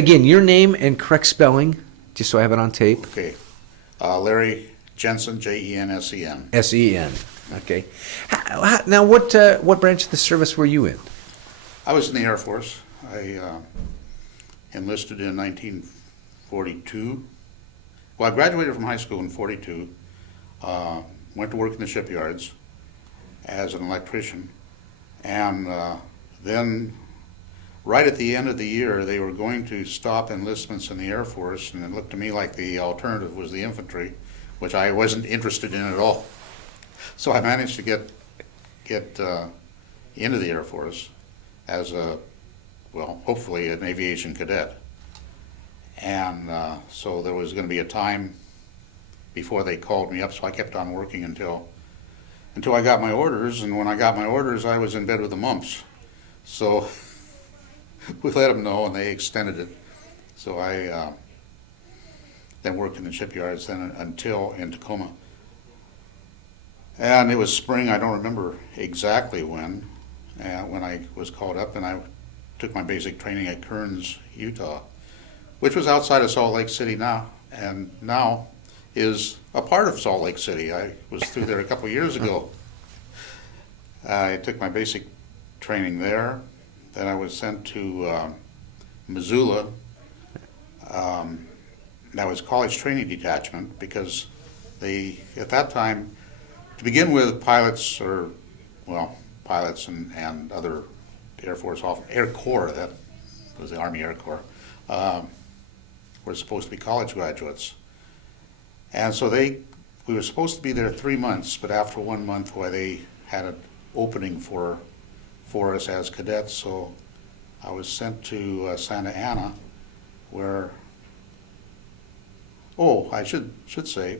Again, your name and correct spelling, just so I have it on tape. Okay. Larry Jensen, Jensen. S-E-N. Okay. Now, what branch of the service were you in? I was in the Air Force. I enlisted in 1942. Well, I graduated from high school in 42. Went to work in the shipyards as an electrician. And then, right at the end of the year, they were going to stop enlistments in the Air Force, and it looked to me like the alternative was the infantry, which I wasn't interested in at all. So I managed to get into the Air Force as hopefully an aviation cadet. And so there was going to be a time before they called me up, so I kept on working until I got my orders, and when I got my orders, I was in bed with the mumps. So we let them know, and they extended it. So I then worked in the shipyards then until in Tacoma. And it was spring, I don't remember exactly when I was called up, and I took my basic training at Kearns, Utah, which was outside of Salt Lake City now, and now is a part of Salt Lake City. I was through there a couple of years ago. I took my basic training there. Then I was sent to Missoula. That was college training detachment because at that time, to begin with, pilots and other Air Force officers, Air Corps, that was the Army Air Corps, were supposed to be college graduates. And so we were supposed to be there 3 months, but after 1 month, they had an opening for us as cadets. So I was sent to Santa Ana, where, I should say,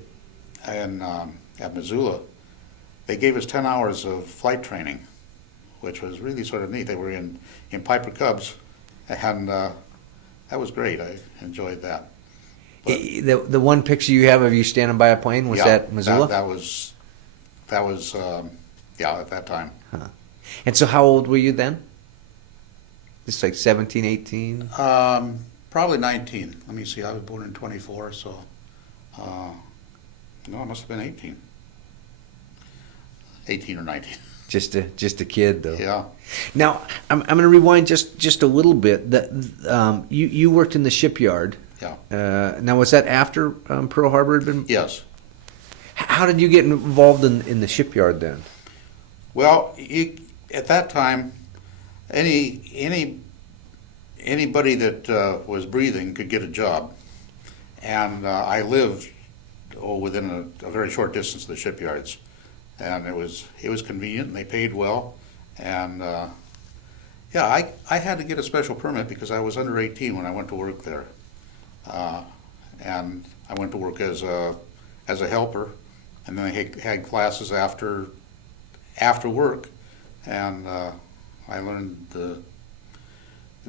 at Missoula, they gave us 10 hours of flight training, which was really sort of neat. They were in Piper Cubs, and that was great. I enjoyed that. But, the one picture you have of you standing by a plane, was that Missoula? That was at that time. Huh. And so how old were you then? Just like 17, 18? Probably 19. Let me see, I was born in 24, so no, I must have been 18. 18 or 19. Just a kid, though. Yeah. Now, I'm going to rewind just a little bit. You worked in the shipyard. Yeah. Now, was that after Pearl Harbor had been? Yes. How did you get involved in the shipyard then? Well, at that time, anybody that was breathing could get a job, and I lived within a very short distance of the shipyards, and it was convenient, and they paid well, and I had to get a special permit because I was under 18 when I went to work there, and I went to work as a helper, and then I had classes after work, and I learned the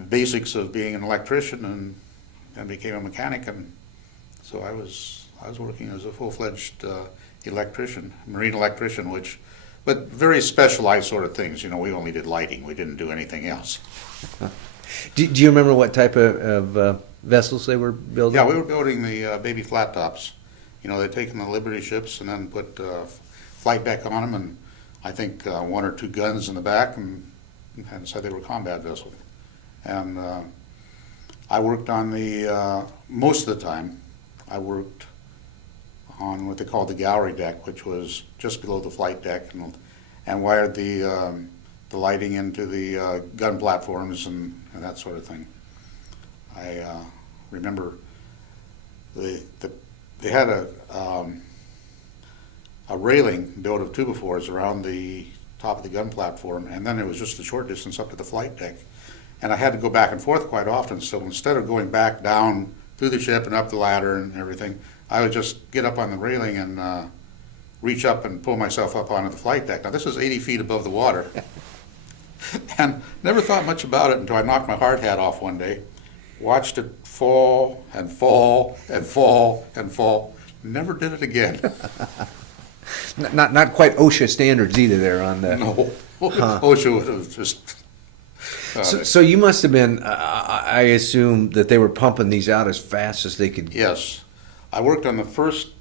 basics of being an electrician and became a mechanic, and so I was working as a full-fledged electrician, marine electrician, but very specialized sort of things. We only did lighting. We didn't do anything else. Do you remember what type of vessels they were building? Yeah, we were building the baby flat tops. They'd taken the Liberty ships and then put flight deck on them, and I think 1 or 2 guns in the back, and said they were combat vessels. And I worked on most of the time, I worked on what they called the gallery deck, which was just below the flight deck, and wired the lighting into the gun platforms and that sort of thing. I remember they had a railing built of 2x4s around the top of the gun platform, and then it was just a short distance up to the flight deck. And I had to go back and forth quite often, so instead of going back down through the ship and up the ladder and everything, I would just get up on the railing and reach up and pull myself up onto the flight deck. Now, this is 80 feet above the water. And never thought much about it until I knocked my hard hat off one day, watched it fall and fall and fall and fall. Never did it again. Not quite OSHA standards either there on the... No, OSHA would have just So you must have been, I assume that they were pumping these out as fast as they could. Yes. I worked on the first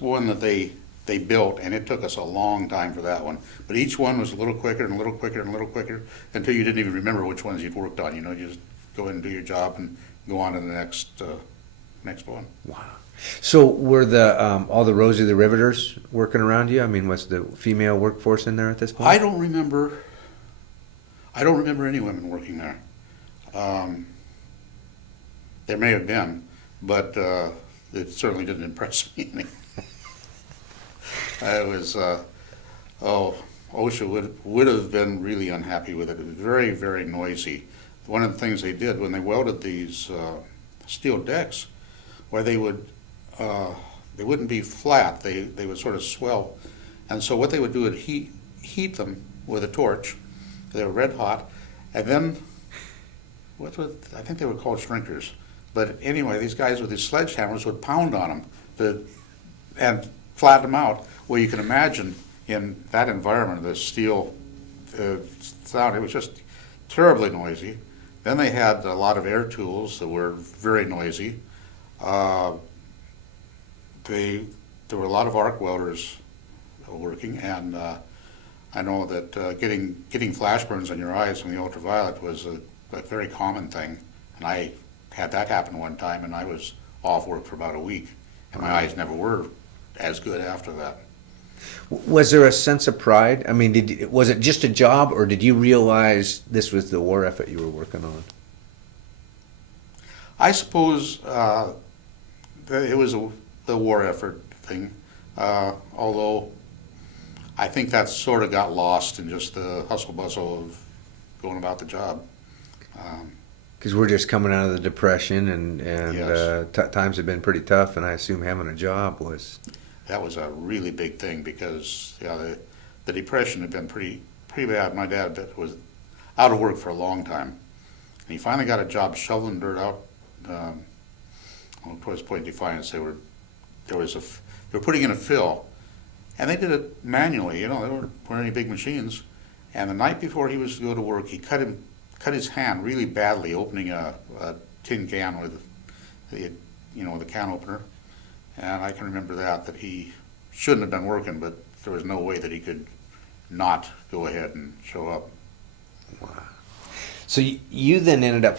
one that they built, and it took us a long time for that one. But each one was a little quicker and a little quicker and a little quicker until you didn't even remember which ones you'd worked on. You know, you just go in and do your job and go on to the next one. Wow. So were all the Rosie the Riveters working around you? I mean, was the female workforce in there at this point? I don't remember any women working there. There may have been, but it certainly didn't impress me any. I was, OSHA would have been really unhappy with it. It was very, very noisy. One of the things they did when they welded these steel decks, where they wouldn't be flat, they would sort of swell. And so what they would do would heat them with a torch. They were red hot, and then I think they were called shrinkers. But anyway, these guys with these sledgehammers would pound on them and flatten them out. Well, you can imagine in that environment, the steel sound, it was just terribly noisy. Then they had a lot of air tools that were very noisy. There were a lot of arc welders working, and I know that getting flash burns on your eyes from the ultraviolet was a very common thing. And I had that happen one time, and I was off work for about a week, and my eyes never were as good after that. Was there a sense of pride? I mean, was it just a job, or did you realize this was the war effort you were working on? I suppose it was the war effort thing, although I think that sort of got lost in just the hustle bustle of going about the job. Because we're just coming out of the Depression, and Yes. times have been pretty tough, and I assume having a job was... That was a really big thing because the Depression had been pretty bad. My dad was out of work for a long time, and he finally got a job shoveling dirt out. Towards Point Defiance, they were putting in a fill, and they did it manually. You know, there weren't any big machines. And the night before he was to go to work, he cut his hand really badly opening a tin can with the can opener. And I can remember that he shouldn't have been working, but there was no way that he could not go ahead and show up. Wow. So you then ended up,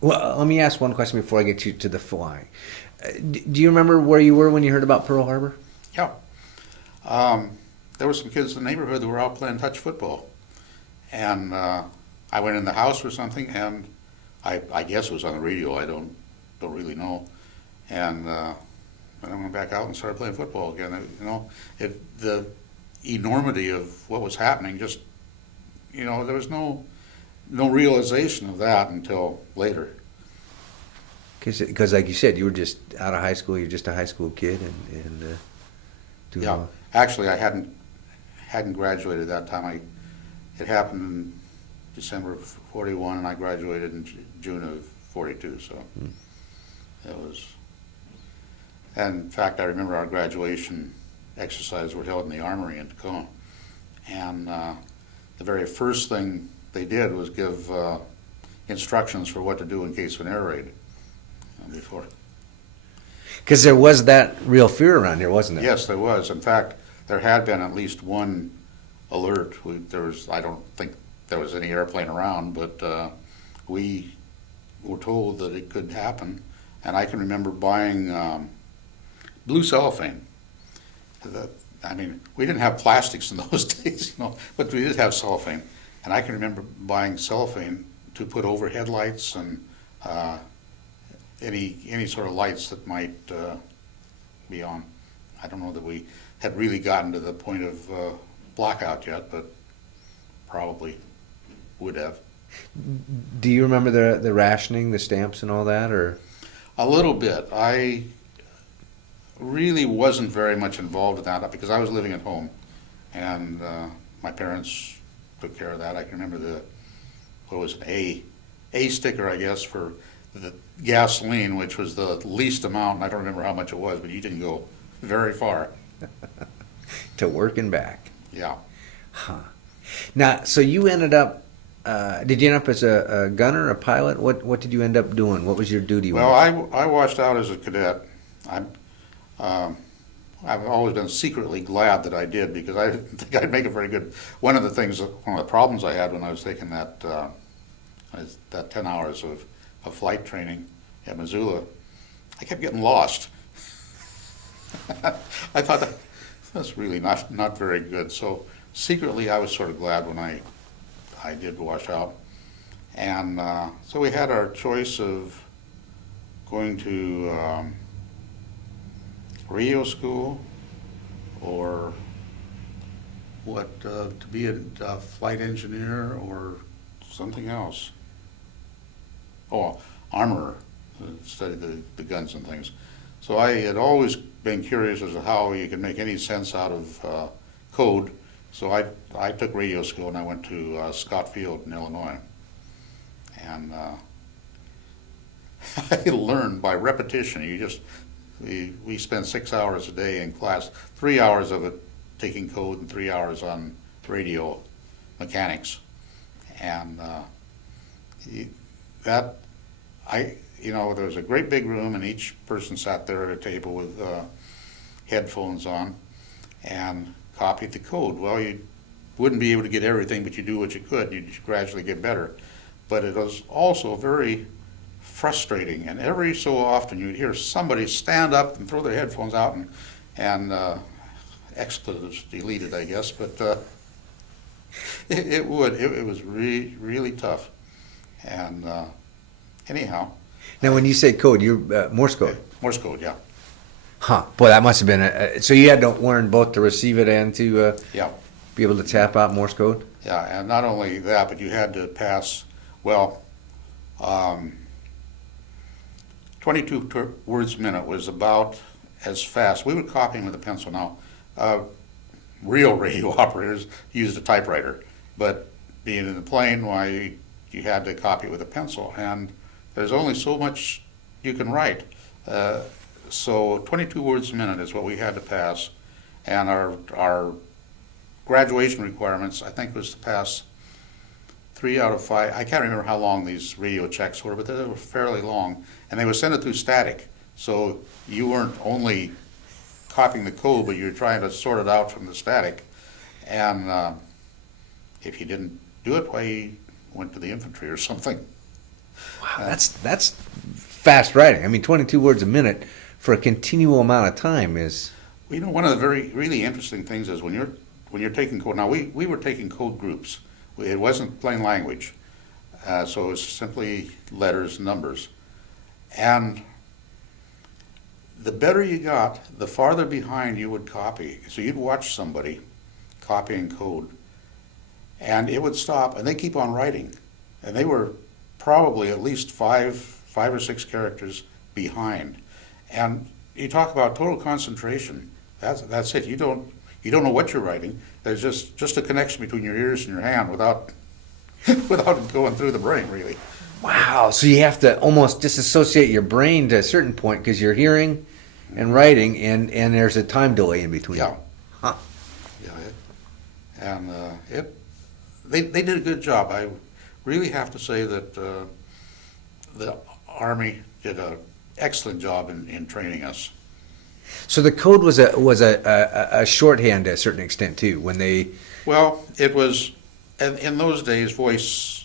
well, let me ask one question before I get you to the flying. Do you remember where you were when you heard about Pearl Harbor? Yeah. There were some kids in the neighborhood that were out playing touch football. And I went in the house or something, and I guess it was on the radio, I don't really know. And I went back out and started playing football again. You know, the enormity of what was happening, just, you know, there was no realization of that until later. Because like you said, you were just out of high school, you're just a high school kid, and doing Yeah, all... actually, I hadn't graduated that time. It happened in December of 41, and I graduated in June of 42, so it was... And in fact, I remember our graduation exercises were held in the armory in Tacoma. And the very first thing they did was give instructions for what to do in case of an air raid before. Because there was that real fear around here, wasn't there? Yes, there was. In fact, there had been at least one alert. I don't think there was any airplane around, but we were told that it could happen. And I can remember buying blue cellophane. I mean, we didn't have plastics in those days, you know, but we did have cellophane. And I can remember buying cellophane to put over headlights and any sort of lights that might be on. I don't know that we had really gotten to the point of blackout yet, but probably would have. Do you remember the rationing, the stamps and all that, or? A little bit. I really wasn't very much involved in that because I was living at home, and my parents took care of that. I can remember what was an A sticker, I guess, for the gasoline, which was the least amount, and I don't remember how much it was, but you didn't go very far. To work and back. Yeah. Huh. Now, so you ended up did you end up as a gunner, a pilot? What did you end up doing? What was your duty? Well, I washed out as a cadet. I'm, I've always been secretly glad that I did, because I didn't think I'd make a very good. One of the problems I had when I was taking that 10 hours of flight training at Missoula, I kept getting lost. I thought that's really not very good. So secretly, I was sort of glad when I did wash out. And so we had our choice of going to radio school, or to be a flight engineer, or something else. Oh, armorer, study the guns and things. So I had always been curious as to how you could make any sense out of code. So I took radio school, and I went to Scott Field in Illinois. And I learned by repetition. We spent 6 hours a day in class, 3 hours of it taking code and 3 hours on radio mechanics. And there was a great big room, and each person sat there at a table with headphones on and copied the code. Well, you wouldn't be able to get everything, but you do what you could. You'd gradually get better. But it was also very frustrating, and every so often you'd hear somebody stand up and throw their headphones out, and expletives deleted, I guess, but it was really tough. And anyhow. Now, when you say code, you're Morse code. Morse code, yeah. Huh. Boy, that must have been so you had to learn both to receive it and to Yeah. be able to tap out Morse code? Yeah, and not only that, but you had to pass, 22 words a minute was about as fast. We would copy them with a pencil. Now, real radio operators used a typewriter, but being in the plane, why, you had to copy it with a pencil, and there's only so much you can write. So 22 words a minute is what we had to pass, and our graduation requirements, I think, was to pass 3 out of 5. I can't remember how long these radio checks were, but they were fairly long, and they would send it through static. So you weren't only copying the code, but you were trying to sort it out from the static. And if you didn't do it, why, you went to the infantry or something. Wow, that's fast writing. I mean, 22 words a minute for a continual amount of time is. Well, one of the really interesting things is when you're taking code. Now we were taking code groups. It wasn't plain language, so it was simply letters, numbers, and the better you got, the farther behind you would copy. So you'd watch somebody copying code, and it would stop, and they keep on writing, and they were probably at least five or six characters behind. And you talk about total concentration. That's it. You don't know what you're writing. There's just a connection between your ears and your hand without it going through the brain, really. Wow. So you have to almost disassociate your brain to a certain point because you're hearing and writing, and there's a time delay in between. Yeah. Huh. Yeah. They did a good job. I really have to say that the Army did an excellent job in training us. So the code was a shorthand to a certain extent too. When they it was in those days voice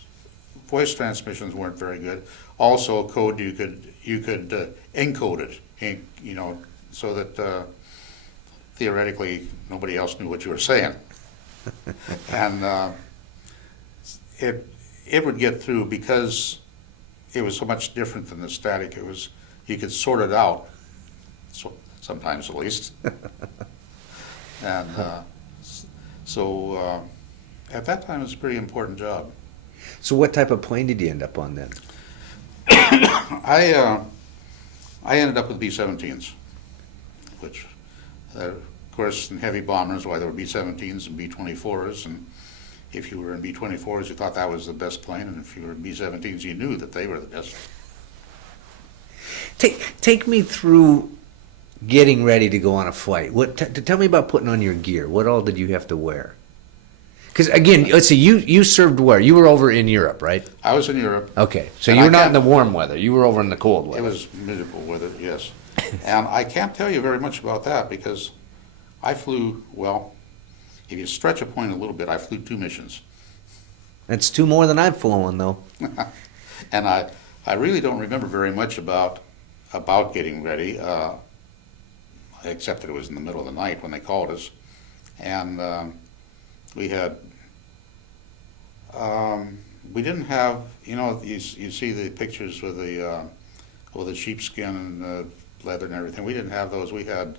transmissions weren't very good. Also, code you could encode it, so that theoretically nobody else knew what you were saying, and it would get through because it was so much different than the static. You could sort it out. So, sometimes at least. And so at that time it was a pretty important job. So what type of plane did you end up on then? I ended up with B-17s, which of course in heavy bombers, why there were B-17s and B-24s, and if you were in B-24s you thought that was the best plane, and if you were in B-17s you knew that they were the best. Take me through getting ready to go on a flight. Tell me about putting on your gear. What all did you have to wear? Because again, let's see, you served where? You were over in Europe, right? I was in Europe. Okay, so And you I were not in can't- the warm weather. You were over in the cold It weather. was miserable weather, yes. And I can't tell you very much about that because I flew, well, if you stretch a point a little bit, I flew 2 missions. That's 2 more than I've flown, though. And I really don't remember very much about getting ready, except that it was in the middle of the night when they called us. And we had, we didn't have, you see the pictures with the sheepskin and the leather and everything. We didn't have those. We had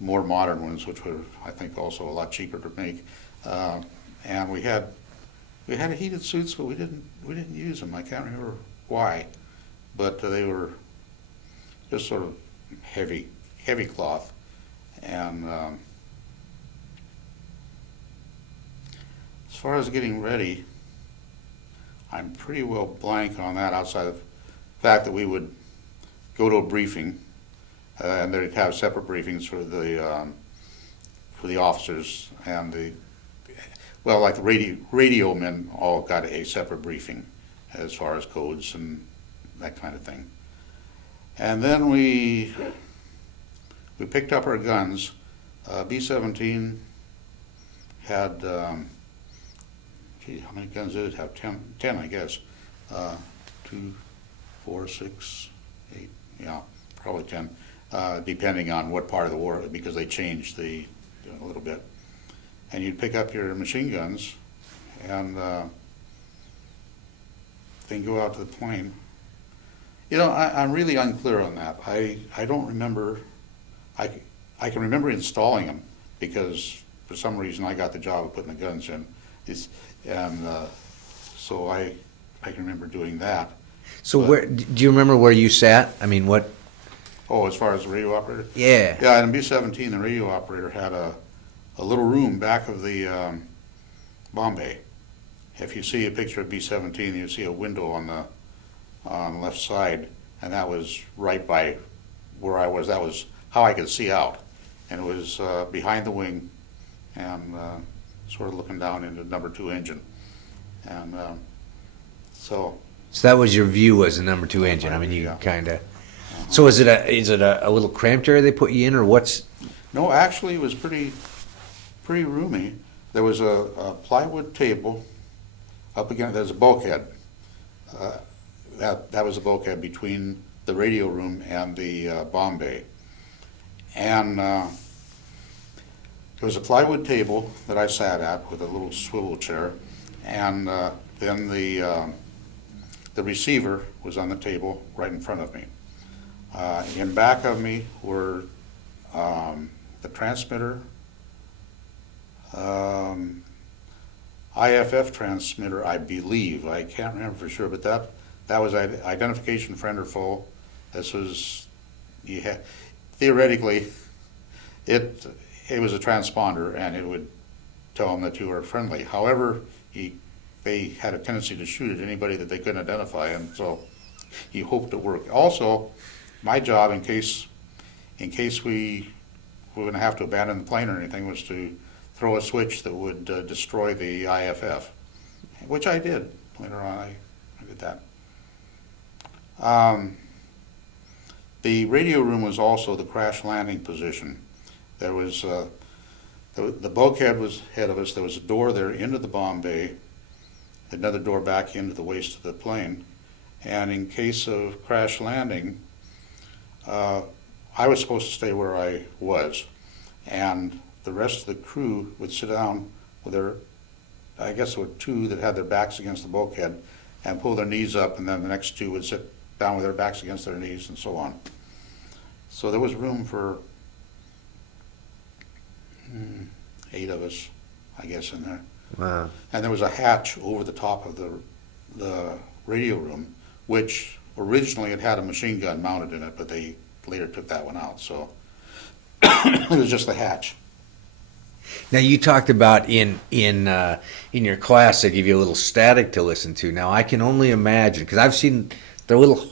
more modern ones, which were, I think, also a lot cheaper to make. And we had heated suits, but we didn't use them. I can't remember why, but they were just sort of heavy cloth. And as far as getting ready, I'm pretty well blank on that outside of the fact that we would go to a briefing, and they'd have separate briefings for the officers and like the radio men all got a separate briefing as far as codes and that kind of thing. And then we picked up our guns. B-17 had, how many guns did it have? 10, I guess. 2, 4, 6, 8, yeah, probably 10, depending on what part of the war, because they changed a little bit. And you'd pick up your machine guns and then go out to the plane. I'm really unclear on that. I don't remember. I can remember installing them because for some reason I got the job of putting the guns in. So I can remember doing that. So where do you remember where you sat? I mean, what? Oh, as far as the radio operator? Yeah. Yeah, in B-17, the radio operator had a little room back of the bomb bay. If you see a picture of B-17, you see a window on the left side, and that was right by where I was. That was how I could see out. And it was behind the wing and sort of looking down into number 2 engine. And so that was your view as a number 2 engine. I mean, you Yeah. kind of. So is it a little cramped area they put you in, or what's? No, actually, it was pretty roomy. There was a plywood table up against. There's a bulkhead. That was a bulkhead between the radio room and the bomb bay, and there was a plywood table that I sat at with a little swivel chair, and then the receiver was on the table right in front of me. In back of me were the transmitter, IFF transmitter, I believe. I can't remember for sure, but that was identification friend or foe. This was, theoretically, it was a transponder, and it would tell them that you were friendly. However, they had a tendency to shoot at anybody that they couldn't identify, and so he hoped it worked. Also, my job, in case we were going to have to abandon the plane or anything, was to throw a switch that would destroy the IFF, which I did. Later on, I did that. The radio room was also the crash landing position. There was the bulkhead was ahead of us. There was a door there into the bomb bay, another door back into the waist of the plane, and in case of crash landing, I was supposed to stay where I was, and the rest of the crew would sit down with their, I guess there were 2 that had their backs against the bulkhead and pull their knees up, and then the next 2 would sit down with their backs against their knees and so on. So there was room for 8 of us, I guess, in there. Wow. And there was a hatch over the top of the radio room, which originally it had a machine gun mounted in it, but they later took that one out. So it was just the hatch. Now you talked about in your class they give you a little static to listen to. Now I can only imagine, because I've seen the little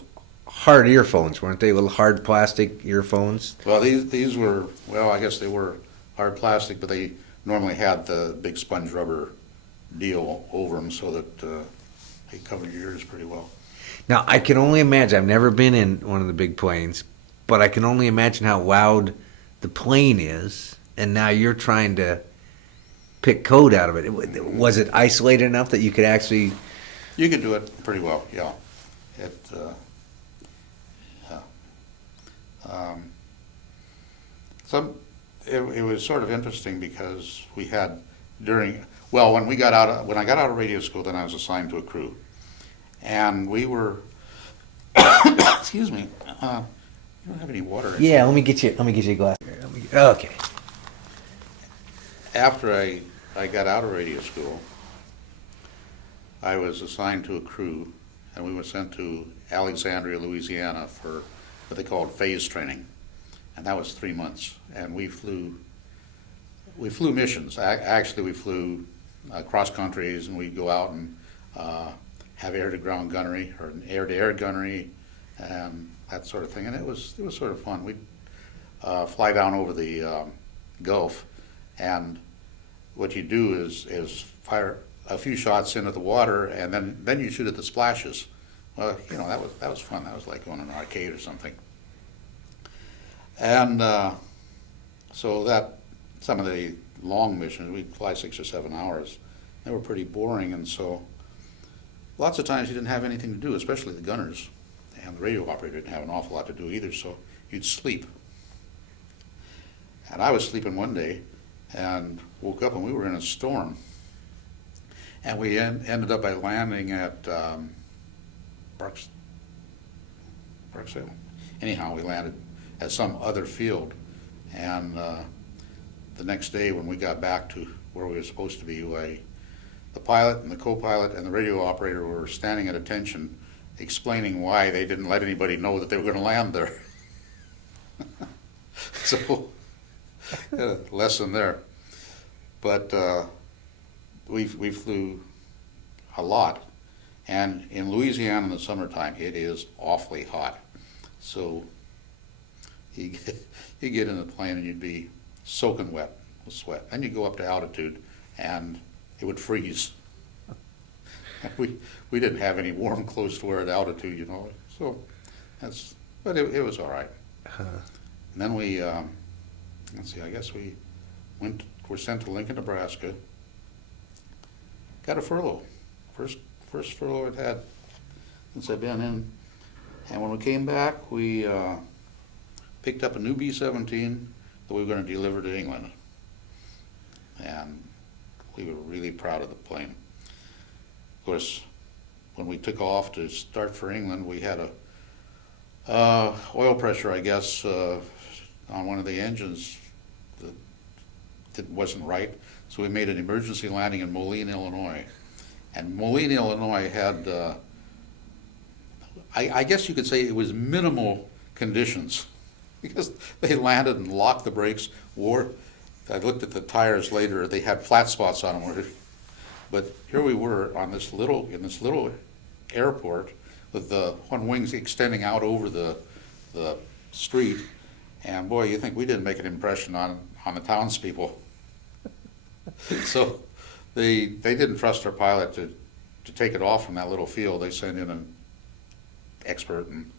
hard earphones, weren't they? Little hard plastic earphones. Well, these were, well, I guess they were hard plastic, but they normally had the big sponge rubber deal over them so that they cover your ears pretty well. Now, I can only imagine, I've never been in one of the big planes, but I can only imagine how loud the plane is, and now you're trying to pick code out of it. Was it isolated enough that you could actually... You can do it pretty well, yeah. It was sort of interesting because we had when I got out of radio school, then I was assigned to a crew, and we were excuse me, you don't have any water in Yeah, let me get you a glass. Okay. After I got out of radio school, I was assigned to a crew, and we were sent to Alexandria, Louisiana for what they called phase training, and that was 3 months. And we flew missions. Actually, we flew cross countries, and we'd go out and have air-to-ground gunnery or air-to-air gunnery, and that sort of thing. And it was sort of fun. We'd fly down over the Gulf, and what you do is fire a few shots into the water, and then you shoot at the splashes. Well, that was fun. That was like going to an arcade or something. And so that some of the long missions, we'd fly 6 or 7 hours. They were pretty boring, and so lots of times you didn't have anything to do, especially the gunners, and the radio operator didn't have an awful lot to do either. So you'd sleep. And I was sleeping one day, and woke up, and we were in a storm. And we ended up by landing at Barksdale. Anyhow, we landed at some other field, and the next day when we got back to where we were supposed to be, the pilot and the co-pilot and the radio operator were standing at attention explaining why they didn't let anybody know that they were going to land there. So, a lesson there. But we flew a lot, and in Louisiana in the summertime it is awfully hot. So you get in the plane and you'd be soaking wet with sweat. Then you go up to altitude and it would freeze. We didn't have any warm clothes to wear at altitude, So but it was all right. And then we let's see, I guess we were sent to Lincoln, Nebraska. Got a furlough. First furlough I'd had since I've been in. And when we came back, we picked up a new B-17 that we were going to deliver to England. And we were really proud of the plane. Of course, when we took off to start for England, we had a oil pressure, I guess, on one of the engines that wasn't right. So we made an emergency landing in Moline, Illinois. And Moline, Illinois had, I guess you could say it was minimal conditions because they landed and locked the brakes. I looked at the tires later, they had flat spots on them. But here we were in this little airport with the one wings extending out over the street. And boy, you think we didn't make an impression on the townspeople. So they didn't trust our pilot to take it off from that little field. They sent in an expert, and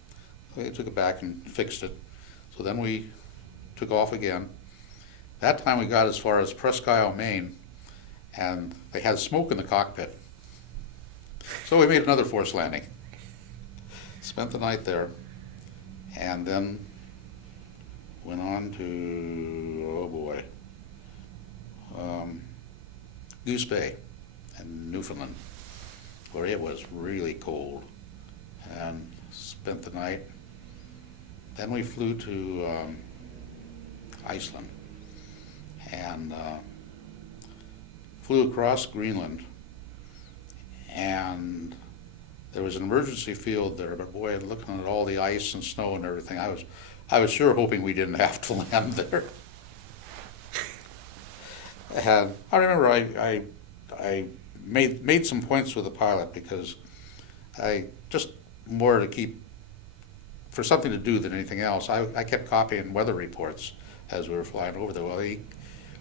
they took it back and fixed it. So then we took off again. That time we got as far as Presque Isle, Maine, and they had smoke in the cockpit. So we made another forced landing. Spent the night there, and then went on to, oh boy, Goose Bay in Newfoundland, where it was really cold, and spent the night. Then we flew to Iceland and flew across Greenland, and there was an emergency field there, but boy, looking at all the ice and snow and everything, I was sure hoping we didn't have to land there. And I remember I made some points with the pilot because I just more to keep for something to do than anything else. I kept copying weather reports as we were flying over there. Well,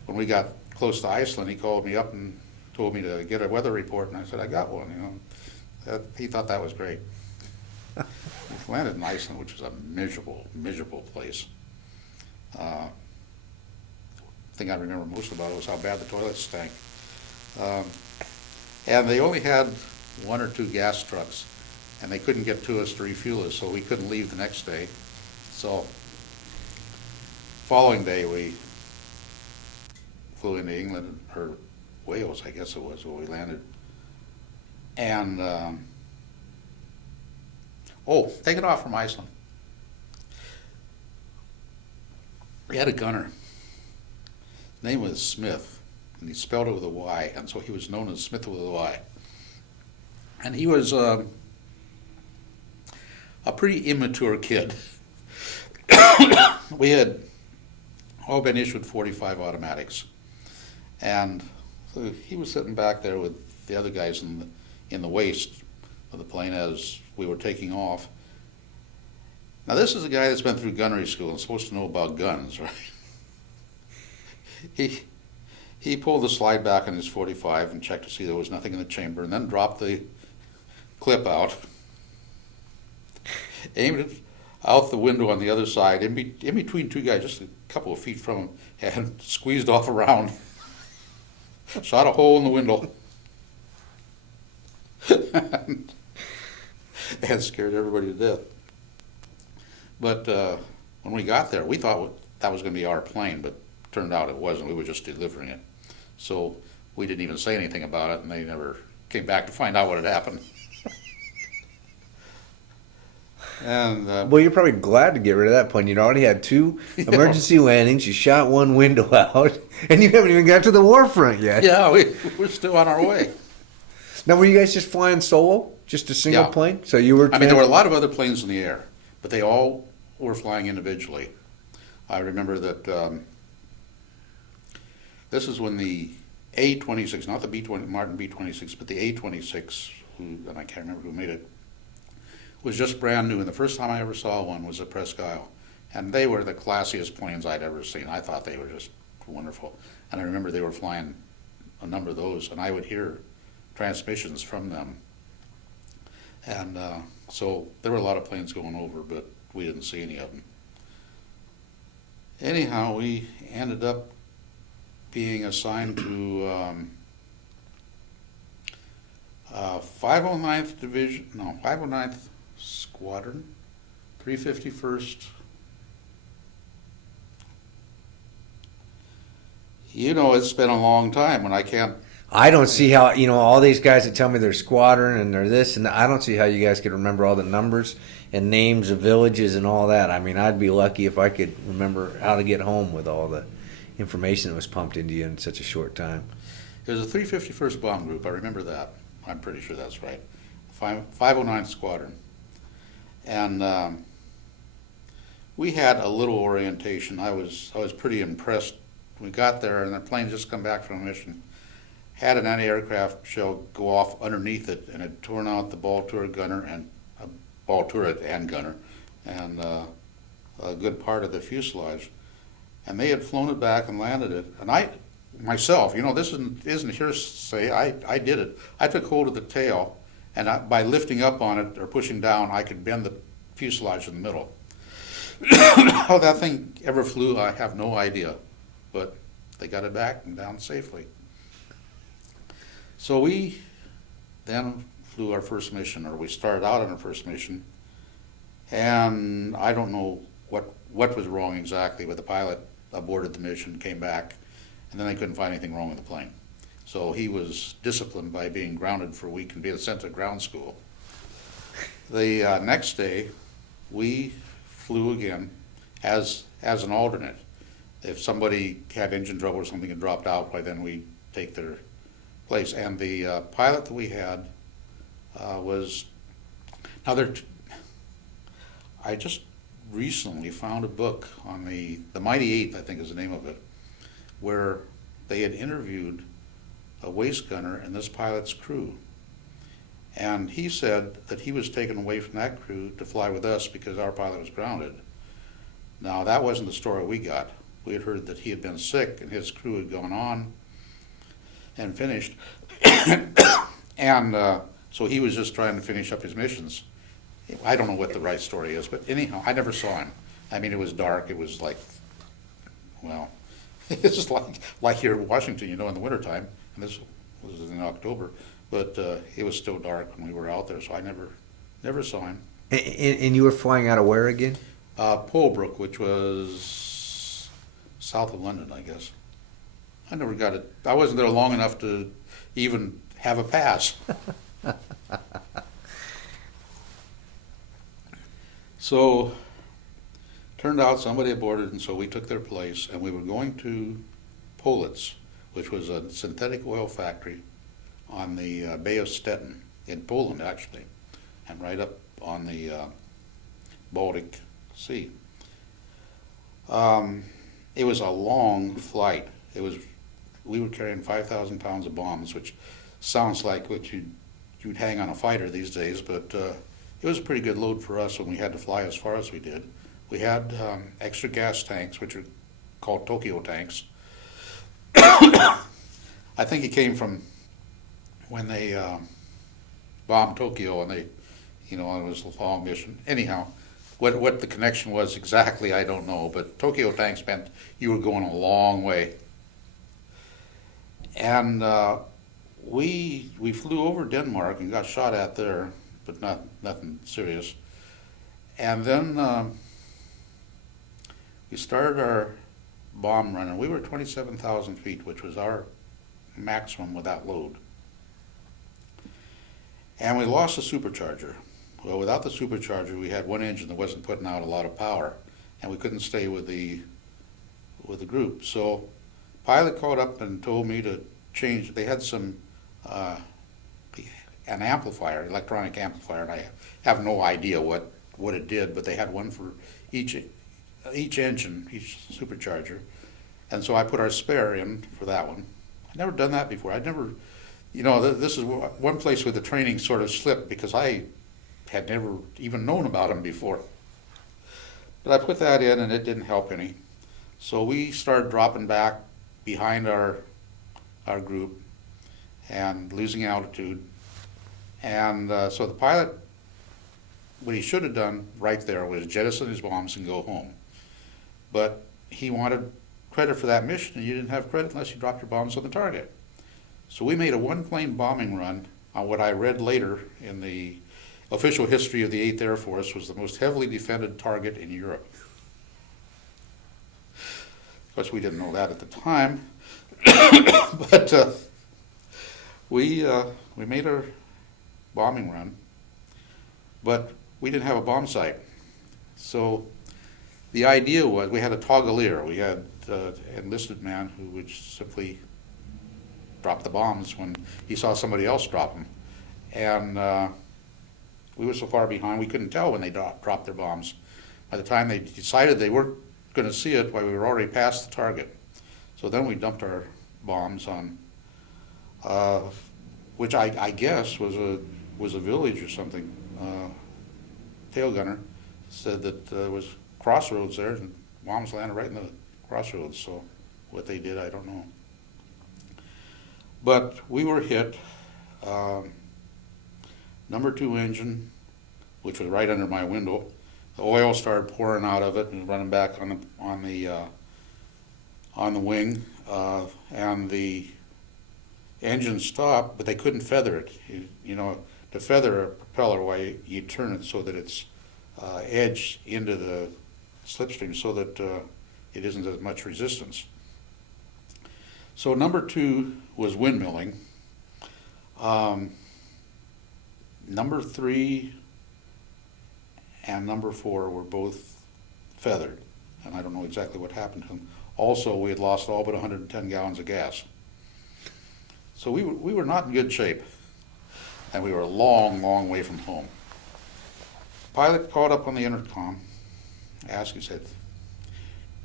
when we got close to Iceland, he called me up and told me to get a weather report, and I said, I got one, you know. He thought that was great. We landed in Iceland, which is a miserable, miserable place. Thing I remember most about it was how bad the toilets stank. And they only had 1 or 2 gas trucks, and they couldn't get to us to refuel us, so we couldn't leave the next day. So, following day we flew into England, or Wales, I guess it was, where we landed. And, take it off from Iceland. We had a gunner. His name was Smith, and he spelled it with a Y, and so he was known as Smith with a Y. And he was a pretty immature kid. We had all been issued .45 automatics, and so he was sitting back there with the other guys in the waist of the plane as we were taking off. Now this is a guy that's been through gunnery school and supposed to know about guns, right? He pulled the slide back on his .45 and checked to see there was nothing in the chamber, and then dropped the clip out, aimed it out the window on the other side, in between 2 guys, just a couple of feet from him, and squeezed off around. Shot a hole in the window. And scared everybody to death. But when we got there, we thought that was going to be our plane, but turned out it wasn't. We were just delivering it. So we didn't even say anything about it, and they never came back to find out what had happened. And Well, you're probably glad to get rid of that plane. You'd already had 2 emergency landings. You shot 1 window out, and you haven't even got to the war front yet. yeah, we're still on our way. Now, were you guys just flying solo? Just a single Yeah. plane? So you were. I mean, there were a lot of other planes in the air, but they all were flying individually. I remember that this is when the A-26, not the B-20, Martin B-26, but the A-26, and I can't remember who made it, was just brand new. And the first time I ever saw one was at Presque Isle. And they were the classiest planes I'd ever seen. I thought they were just wonderful. And I remember they were flying a number of those, and I would hear transmissions from them. And so there were a lot of planes going over, but we didn't see any of them. Anyhow, we ended up being assigned to 509th Division, no, 509th Squadron, 351st. You know, it's been a long time, and I can't. I don't see how, all these guys that tell me they're squadron and they're this, and I don't see how you guys could remember all the numbers and names of villages and all that. I mean, I'd be lucky if I could remember how to get home with all the information that was pumped into you in such a short time. There's a 351st Bomb Group, I remember that. I'm pretty sure that's right. 509th Squadron. And we had a little orientation. I was pretty impressed. We got there, and the plane just come back from a mission. Had an anti-aircraft shell go off underneath it, and it torn out the ball turret gunner and ball turret and gunner, and a good part of the fuselage. And they had flown it back and landed it. And I, myself, this isn't hearsay. I did it. I took hold of the tail, and by lifting up on it or pushing down, I could bend the fuselage in the middle. How that thing ever flew, I have no idea. But they got it back and down safely. So we then flew our first mission, or we started out on our first mission, and I don't know what was wrong exactly, but the pilot aborted the mission, came back, and then they couldn't find anything wrong with the plane. So he was disciplined by being grounded for a week and being sent to ground school. The next day, we flew again as an alternate. If somebody had engine trouble or something and dropped out, by then we take their place. And the pilot that we had was, now I just recently found a book on the Mighty Eighth, I think is the name of it, where they had interviewed a waist gunner in this pilot's crew. And he said that he was taken away from that crew to fly with us because our pilot was grounded. Now, that wasn't the story we got. We had heard that he had been sick and his crew had gone on and finished. And so he was just trying to finish up his missions. I don't know what the right story is, but anyhow, I never saw him. I mean, it was dark. It was like, well, it's just like here in Washington, in the wintertime, and this was in October, but it was still dark when we were out there, so I never saw him. And you were flying out of where again? Polebrook, which was south of London, I guess. I never got it. I wasn't there long enough to even have a pass. So, turned out somebody aborted, and so we took their place, and we were going to Politz, which was a synthetic oil factory on the Bay of Stettin, in Poland, actually, and right up on the Baltic Sea. It was a long flight. We were carrying 5,000 pounds of bombs, which sounds like what you'd hang on a fighter these days, but it was a pretty good load for us when we had to fly as far as we did. We had extra gas tanks, which are called Tokyo tanks. I think it came from when they bombed Tokyo, and it was a long mission. Anyhow, what the connection was exactly, I don't know, but Tokyo tanks meant you were going a long way. And we flew over Denmark and got shot at there, but nothing serious. And then we started our bomb run, and we were 27,000 feet, which was our maximum with that load. And we lost the supercharger. Well, without the supercharger, we had one engine that wasn't putting out a lot of power, and we couldn't stay with the group. So pilot called up and told me to change. They had some an amplifier, electronic amplifier, and I have no idea what it did, but they had one for each engine, each supercharger, and so I put our spare in for that one. I'd never done that before. I'd never, this is one place where the training sort of slipped, because I had never even known about them before. But I put that in, and it didn't help any. So we started dropping back behind our group and losing altitude. And so the pilot, what he should have done right there was jettison his bombs and go home. But he wanted credit for that mission, and you didn't have credit unless you dropped your bombs on the target. So we made a one-plane bombing run on what I read later in the official history of the 8th Air Force was the most heavily defended target in Europe. Of course, we didn't know that at the time, but we made our bombing run, but we didn't have a bomb sight. So the idea was we had a toggleier. We had an enlisted man who would simply drop the bombs when he saw somebody else drop them. And we were so far behind we couldn't tell when they dropped their bombs. By the time they decided they weren't going to see it, we were already past the target. So then we dumped our bombs on, which I guess was a village or something. Tail gunner said that there was crossroads there, and bombs landed right in the crossroads. So what they did, I don't know. But we were hit. Number 2 engine, which was right under my window, the oil started pouring out of it and running back on the wing, and the engine stopped, but they couldn't feather it. To feather a propeller, why you turn it so that it's edged into the slipstream, so that it isn't as much resistance. So number 2 was windmilling. Number 3 and number 4 were both feathered, and I don't know exactly what happened to them. Also, we had lost all but 110 gallons of gas. So we were not in good shape, and we were a long way from home. Pilot called up on the intercom, asked, he said,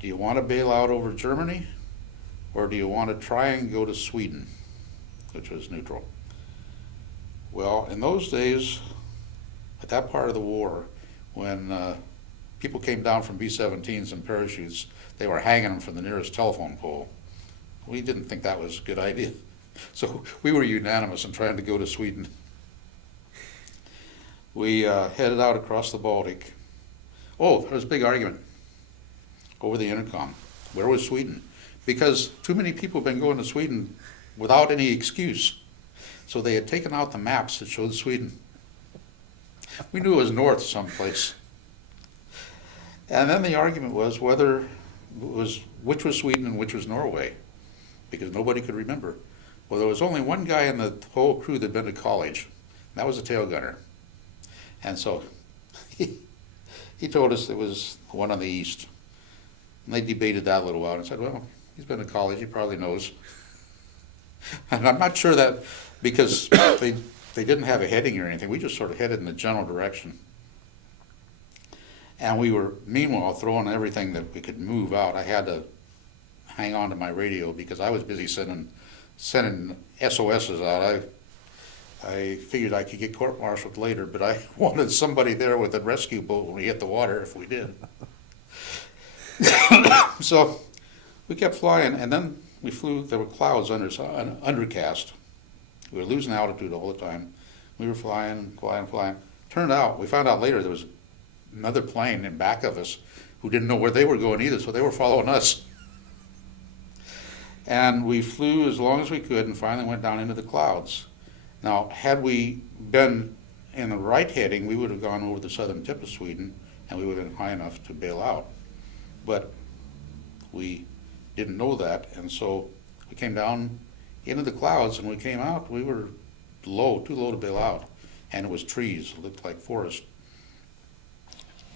"Do you want to bail out over Germany, or do you want to try and go to Sweden?" Which was neutral. Well, in those days, at that part of the war, when people came down from B-17s and parachutes, they were hanging them from the nearest telephone pole. We didn't think that was a good idea. So we were unanimous in trying to go to Sweden. We headed out across the Baltic. Oh, there was a big argument over the intercom. Where was Sweden? Because too many people have been going to Sweden without any excuse. So they had taken out the maps that showed Sweden. We knew it was north someplace. And then the argument was which was Sweden and which was Norway, because nobody could remember. Well, there was only one guy in the whole crew that had been to college. And that was a tail gunner. And so he told us it was the one on the east. And they debated that a little while and said, well, he's been to college, he probably knows. And I'm not sure that, because they didn't have a heading or anything, we just sort of headed in the general direction. And we were, meanwhile, throwing everything that we could move out. I had to hang on to my radio because I was busy sending SOSs out. I figured I could get court-martialed later, but I wanted somebody there with a rescue boat when we hit the water, if we did. So we kept flying, and then we flew. There were clouds undercast. We were losing altitude all the time. We were flying. Turned out, we found out later there was another plane in back of us who didn't know where they were going either, so they were following us. And we flew as long as we could and finally went down into the clouds. Now, had we been in the right heading, we would have gone over the southern tip of Sweden and we would have been high enough to bail out. But we didn't know that, and so we came down into the clouds, and when we came out, we were low, too low to bail out, and it was trees, it looked like forest.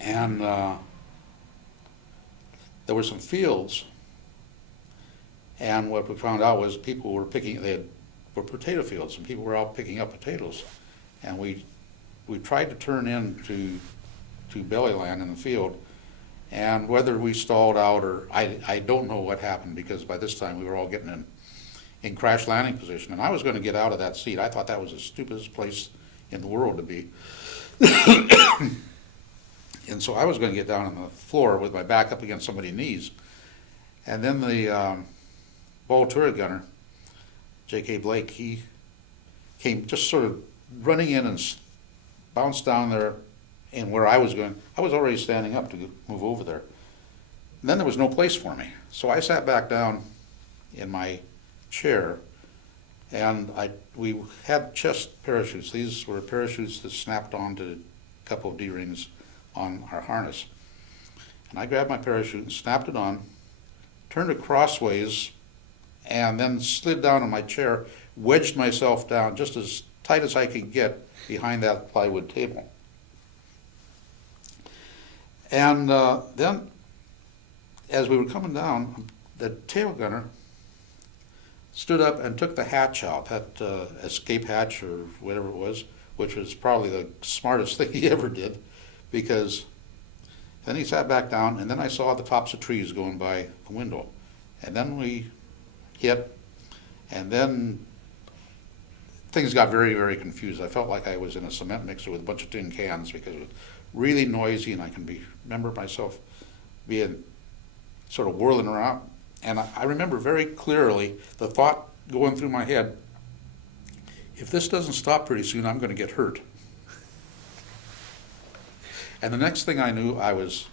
And there were some fields, and what we found out was people were were potato fields, and people were out picking up potatoes. And we tried to turn into Bellyland in the field, and whether we stalled out or I don't know what happened, because by this time we were all getting in crash landing position, and I was going to get out of that seat. I thought that was the stupidest place in the world to be. And so I was going to get down on the floor with my back up against somebody's knees. And then the ball turret gunner, J.K. Blake, he came just sort of running in and bounced down there in where I was going. I was already standing up to move over there. And then there was no place for me. So I sat back down in my chair, and we had chest parachutes. These were parachutes that snapped onto a couple of D-rings on our harness. And I grabbed my parachute and snapped it on, turned it crossways, and then slid down in my chair, wedged myself down just as tight as I could get behind that plywood table. And then, as we were coming down, the tail gunner stood up and took the hatch out, that escape hatch or whatever it was, which was probably the smartest thing he ever did, because then he sat back down, and then I saw the tops of trees going by the window. And then we hit, and then things got very, very confused. I felt like I was in a cement mixer with a bunch of tin cans because it was really noisy, and I can remember myself being sort of whirling around. And I remember very clearly the thought going through my head, if this doesn't stop pretty soon, I'm going to get hurt. And the next thing I knew, I was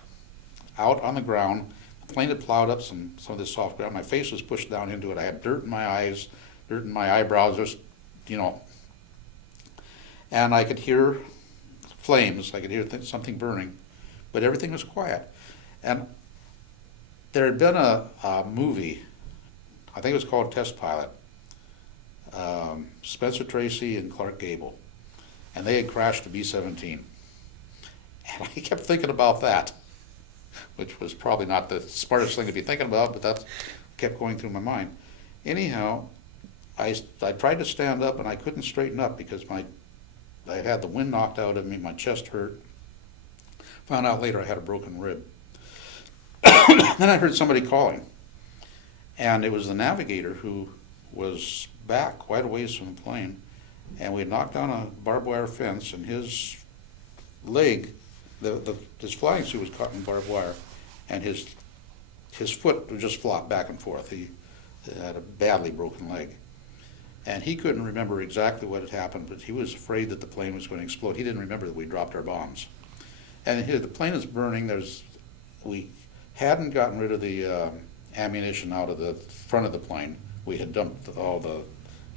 out on the ground. The plane had plowed up some of this soft ground. My face was pushed down into it. I had dirt in my eyes, dirt in my eyebrows, just, And I could hear flames. I could hear something burning. But everything was quiet. And there had been a movie, I think it was called Test Pilot, Spencer Tracy and Clark Gable. And they had crashed a B-17. And I kept thinking about that, which was probably not the smartest thing to be thinking about, but that kept going through my mind. Anyhow, I tried to stand up, and I couldn't straighten up because I had the wind knocked out of me, my chest hurt. Found out later I had a broken rib. Then I heard somebody calling, and it was the navigator who was back quite a ways from the plane, and we had knocked down a barbed wire fence, and his leg, his flying suit was caught in barbed wire, and his foot would just flop back and forth. He had a badly broken leg. And he couldn't remember exactly what had happened, but he was afraid that the plane was going to explode. He didn't remember that we dropped our bombs. And the plane is burning. We hadn't gotten rid of the ammunition out of the front of the plane. We had dumped all the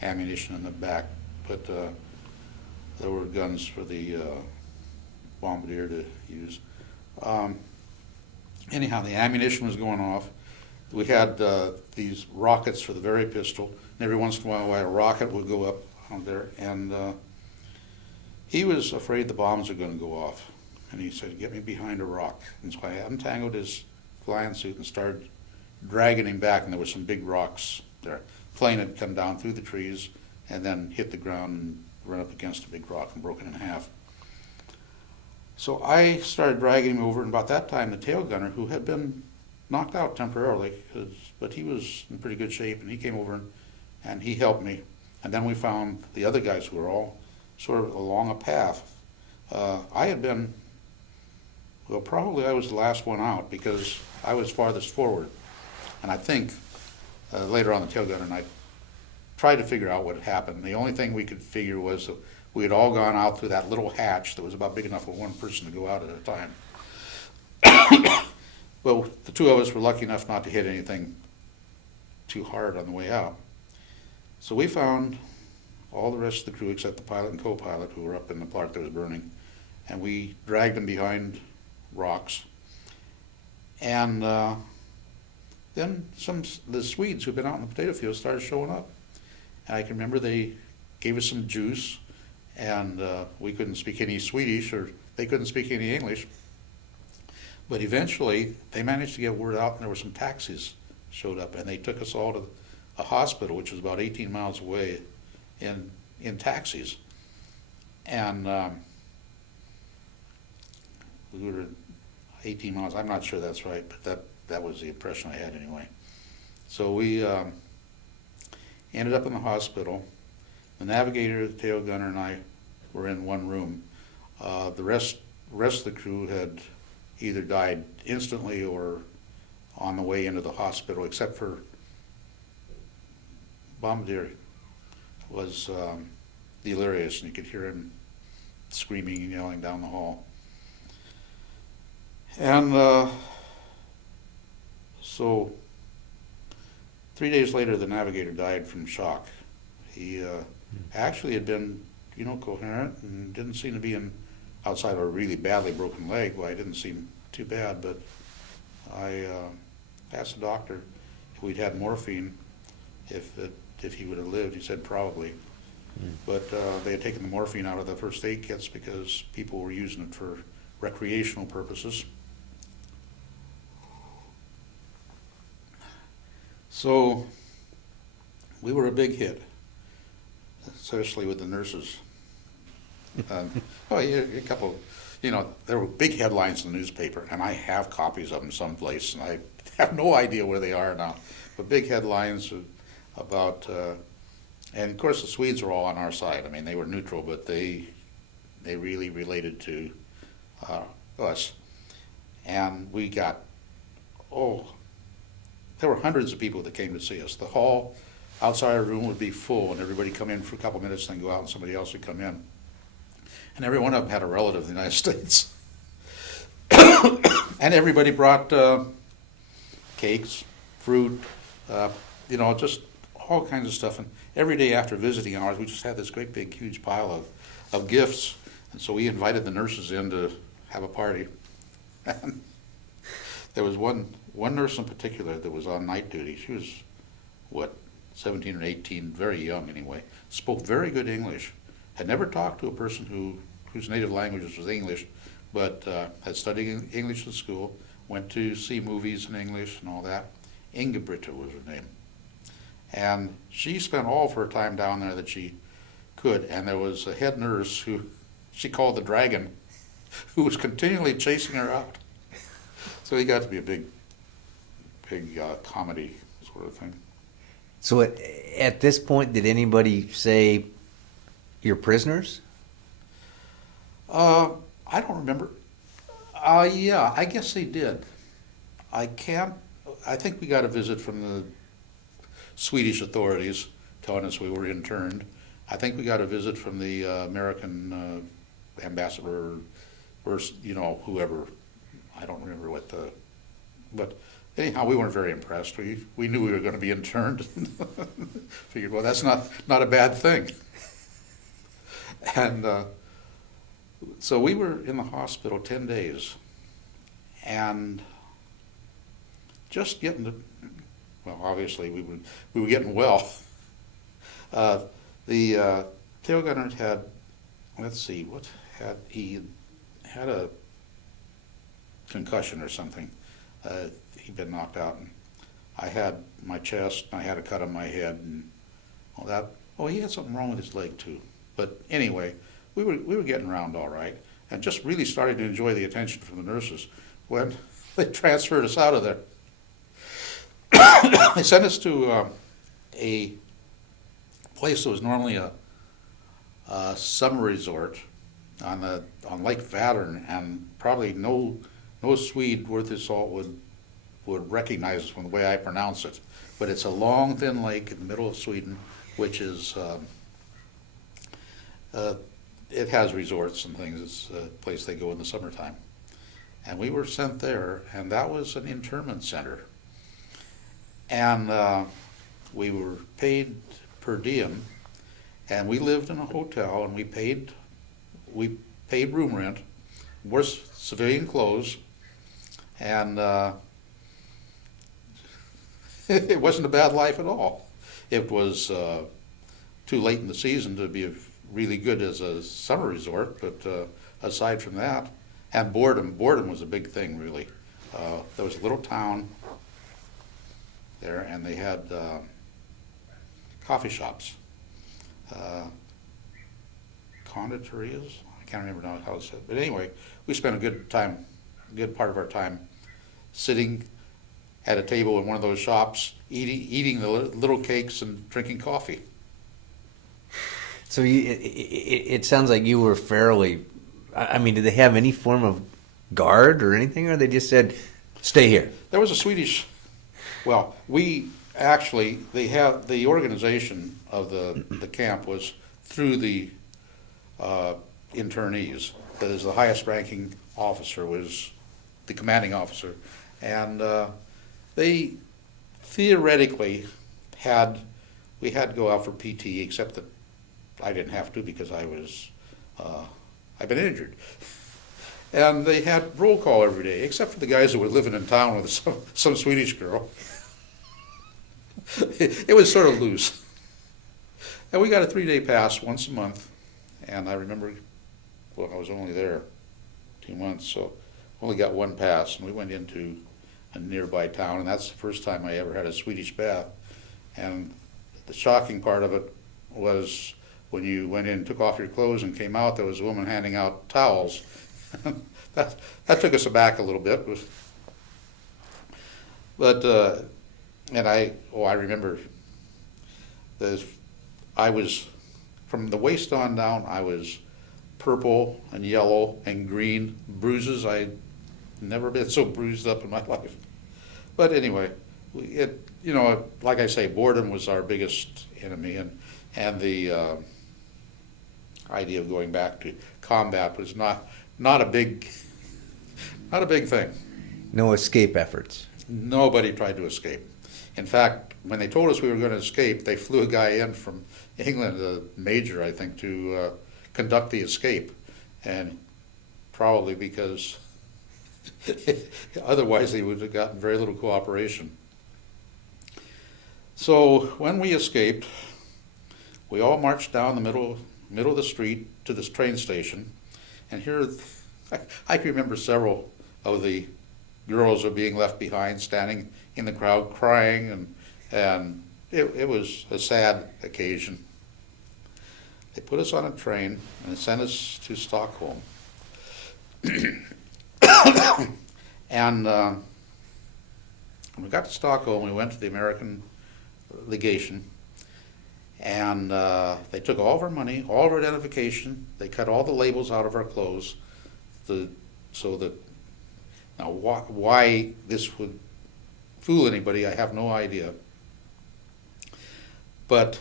ammunition in the back, but there were guns for the bombardier to use. Anyhow, the ammunition was going off. We had these rockets for the very pistol, and every once in a while a rocket would go up out there, and he was afraid the bombs were going to go off. And he said, "Get me behind a rock." And so I untangled his flying suit and started dragging him back, and there were some big rocks there. The plane had come down through the trees and then hit the ground and run up against a big rock and broken in half. So I started dragging him over, and about that time the tail gunner, who had been knocked out temporarily, but he was in pretty good shape, and he came over and he helped me. And then we found the other guys who were all sort of along a path. I had been, well, probably I was the last one out because I was farthest forward. And I think later on the tail gunner and I tried to figure out what had happened. The only thing we could figure was that we had all gone out through that little hatch that was about big enough for one person to go out at a time. Well, the two of us were lucky enough not to hit anything too hard on the way out. So we found all the rest of the crew except the pilot and co-pilot who were up in the part that was burning, and we dragged them behind rocks. And then the Swedes who'd been out in the potato field started showing up. And I can remember they gave us some juice, and we couldn't speak any Swedish, or they couldn't speak any English. But eventually, they managed to get word out, and there were some taxis showed up, and they took us all to a hospital, which was about 18 miles away, in taxis. And we were 18 miles. I'm not sure that's right, but that was the impression I had anyway. So we ended up in the hospital. The navigator, the tail gunner, and I were in one room. The rest of the crew had either died instantly or on the way into the hospital, except for Bombardier was delirious, and you could hear him screaming and yelling down the hall. And so 3 days later, the navigator died from shock. He actually had been, coherent and didn't seem to be outside of a really badly broken leg. Well, it didn't seem too bad, but I asked the doctor if we'd had morphine, if he would have lived. He said probably. But they had taken the morphine out of the first aid kits because people were using it for recreational purposes. So we were a big hit, especially with the nurses. A couple, there were big headlines in the newspaper, and I have copies of them someplace, and I have no idea where they are now. But big headlines about, and of course the Swedes were all on our side. I mean, they were neutral, but they really related to us. And we got, there were hundreds of people that came to see us. The hall outside our room would be full, and everybody come in for a couple minutes, then go out, and somebody else would come in. And every one of them had a relative in the United States. And everybody brought cakes, fruit, just all kinds of stuff. And every day after visiting hours, we just had this great big huge pile of gifts. And so we invited the nurses in to have a party. And there was one nurse in particular that was on night duty. She was, 17 or 18, very young anyway, spoke very good English, had never talked to a person whose native language was English, but had studied English in school, went to see movies in English and all that. Ingebrigtse was her name. And she spent all of her time down there that she could, and there was a head nurse who she called the Dragon, who was continually chasing her out. So he got to be a big comedy sort of thing. So at this point, did anybody say you're prisoners? I don't remember. Yeah, I guess they did. I think we got a visit from the Swedish authorities telling us we were interned. I think we got a visit from the American ambassador, or whoever. I don't remember but anyhow, we weren't very impressed. We knew we were going to be interned. Figured, well, that's not a bad thing. And so we were in the hospital 10 days, and just getting to, well, obviously we were getting well. The tail gunner had, let's see, he had a concussion or something. He'd been knocked out, and I had my chest, and I had a cut on my head, and all that. Oh, he had something wrong with his leg too. But anyway, we were getting around all right, and just really started to enjoy the attention from the nurses when they transferred us out of there. They sent us to a place that was normally a summer resort on Lake Vättern, and probably no Swede worth his salt would recognize us from the way I pronounce it. But it's a long, thin lake in the middle of Sweden, which is it has resorts and things. It's a place they go in the summertime. And we were sent there, and that was an internment center. And we were paid per diem, and we lived in a hotel, and we paid room rent, wore civilian clothes, and it wasn't a bad life at all. It was too late in the season to be really good as a summer resort, but aside from that, and boredom was a big thing, really. There was a little town there, and they had coffee shops, conditorias. I can't remember now how it's said, but anyway, we spent a good part of our time sitting at a table in one of those shops, eating the little cakes and drinking coffee. So it sounds like you were fairly. I mean, did they have any form of guard or anything, or they just said, "Stay here"? There was a Swedish. Well, they have the organization of the camp was through the internees. That is, the highest ranking officer was the commanding officer, and they theoretically we had to go out for PT, except that I didn't have to because I've been injured. And they had roll call every day, except for the guys that were living in town with some Swedish girl. It was sort of loose. And we got a 3-day pass once a month. And I remember, well, I was only there 2 months, so only got one pass. And we went into a nearby town, and that's the first time I ever had a Swedish bath. And the shocking part of it was when you went in, took off your clothes, and came out, there was a woman handing out towels. that took us aback a little bit. But and I remember I was, from the waist on down, I was purple and yellow and green, bruises. I'd never been so bruised up in my life. But anyway, like I say, boredom was our biggest enemy, and the idea of going back to combat was not a big thing. No escape efforts. Nobody tried to escape. In fact, when they told us we were going to escape, they flew a guy in from England, a major, I think, to conduct the escape, and probably because otherwise they would have gotten very little cooperation. So when we escaped, we all marched down the middle of the street to this train station, and here I can remember several of the girls were being left behind, standing in the crowd crying, and it was a sad occasion. They put us on a train and sent us to Stockholm. And when we got to Stockholm, we went to the American legation, and they took all of our money, all of our identification. They cut all the labels out of our clothes. Now why this would fool anybody, I have no idea. But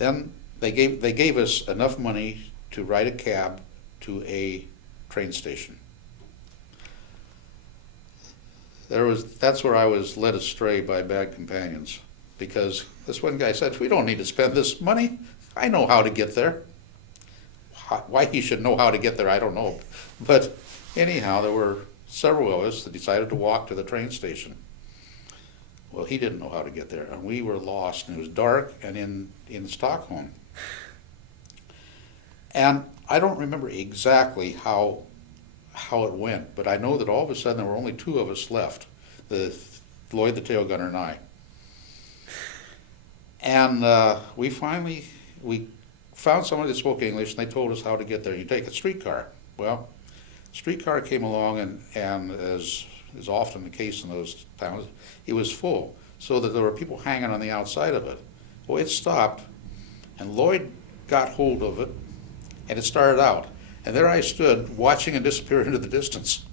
Then they gave us enough money to ride a cab to a train station. That's where I was led astray by bad companions, because this one guy said, "We don't need to spend this money. I know how to get there." Why he should know how to get there, I don't know. But anyhow, there were several of us that decided to walk to the train station. Well, he didn't know how to get there, and we were lost, and it was dark and in Stockholm. And I don't remember exactly how it went, but I know that all of a sudden there were only two of us left, Lloyd the tail gunner and I. And we found somebody that spoke English, and they told us how to get there. You take a streetcar. Well, streetcar came along, and as is often the case in those towns, it was full, so that there were people hanging on the outside of it. Well, it stopped, and Lloyd got hold of it, and it started out. And there I stood, watching it disappear into the distance.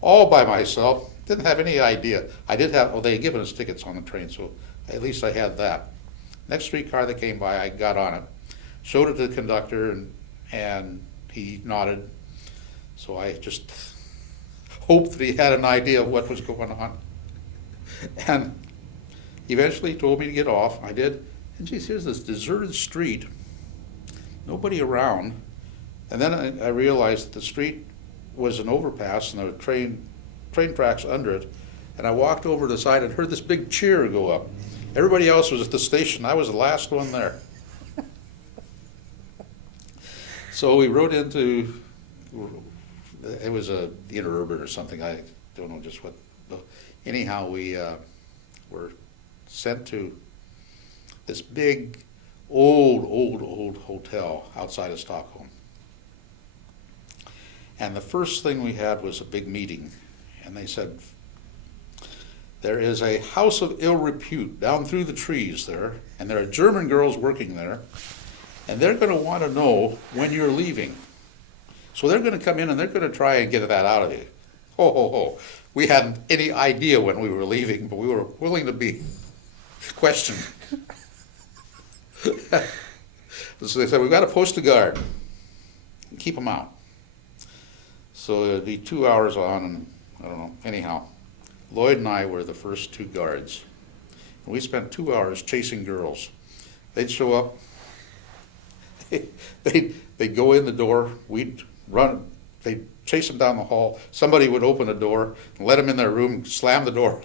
All by myself, didn't have any idea. They had given us tickets on the train, so at least I had that. Next streetcar that came by, I got on it, showed it to the conductor, and he nodded. So I just hoped that he had an idea of what was going on. And eventually he told me to get off. I did. And geez, here's this deserted street, nobody around. And then I realized that the street was an overpass, and there were train tracks under it. And I walked over to the side and heard this big cheer go up. Everybody else was at the station. I was the last one there. So we rode into, it was a interurban or something. I don't know just what. Anyhow, we were sent to this big, old hotel outside of Stockholm. And the first thing we had was a big meeting. And they said, "There is a house of ill repute down through the trees there, and there are German girls working there, and they're going to want to know when you're leaving. So they're going to come in and they're going to try and get that out of you." Ho, ho, ho. We hadn't any idea when we were leaving, but we were willing to be questioned. So they said, "We've got to post a guard and keep them out." So it'd be 2 hours on, and I don't know. Anyhow, Lloyd and I were the first two guards. And we spent 2 hours chasing girls. They'd show up. They'd go in the door. We'd run. They'd chase them down the hall. Somebody would open a door and let them in their room, slam the door.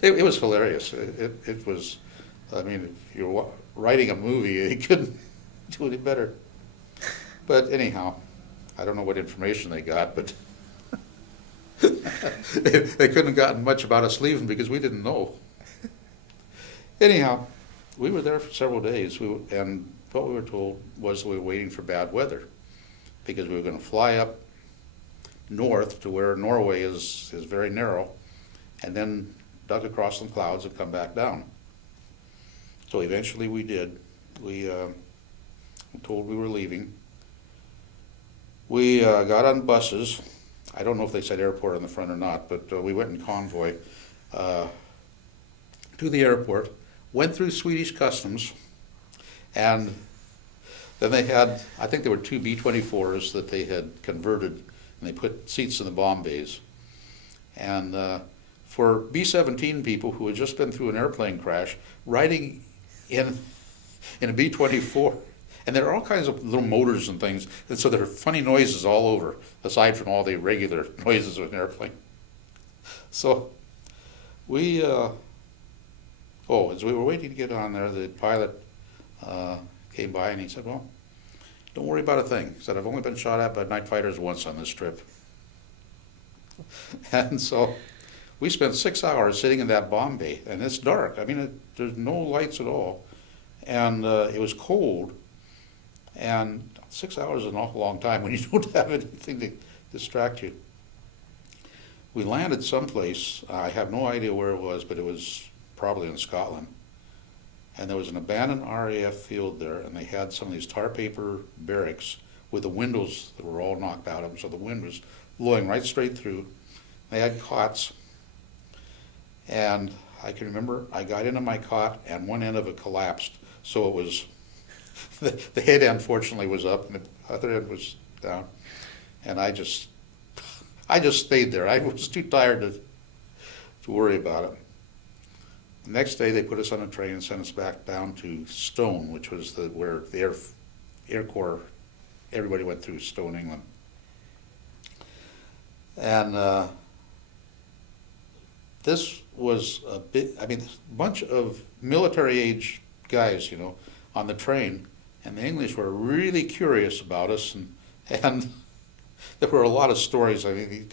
It was hilarious. It was, I mean, if you're writing a movie, you couldn't do any better. But anyhow, I don't know what information they got, but they couldn't have gotten much about us leaving because we didn't know. Anyhow, we were there for several days, and what we were told was we were waiting for bad weather because we were going to fly up north to where Norway is very narrow, and then duck across some clouds and come back down. So eventually we did. We were told we were leaving. We got on buses. I don't know if they said airport on the front or not, but we went in convoy to the airport, went through Swedish customs, and then they had, I think there were two B-24s that they had converted, and they put seats in the bomb bays. And for B-17 people who had just been through an airplane crash, riding in a B-24, and there are all kinds of little motors and things, and so there are funny noises all over, aside from all the regular noises of an airplane. So we, as we were waiting to get on there, the pilot came by and he said, "Well, don't worry about a thing." He said, "I've only been shot at by night fighters once on this trip." And so we spent 6 hours sitting in that bomb bay, and it's dark. I mean, there's no lights at all, and it was cold. And 6 hours is an awful long time when you don't have anything to distract you. We landed someplace, I have no idea where it was, but it was probably in Scotland. And there was an abandoned RAF field there, and they had some of these tar paper barracks with the windows that were all knocked out of them, so the wind was blowing right straight through. They had cots. And I can remember I got into my cot and one end of it collapsed, so it was the head end fortunately was up and the other end was down, and I just stayed there. I was too tired to worry about it. The next day they put us on a train and sent us back down to Stone, which was where the Air Corps, everybody went through Stone, England. And this was a bunch of military age guys, on the train, and the English were really curious about us, and there were a lot of stories. I mean,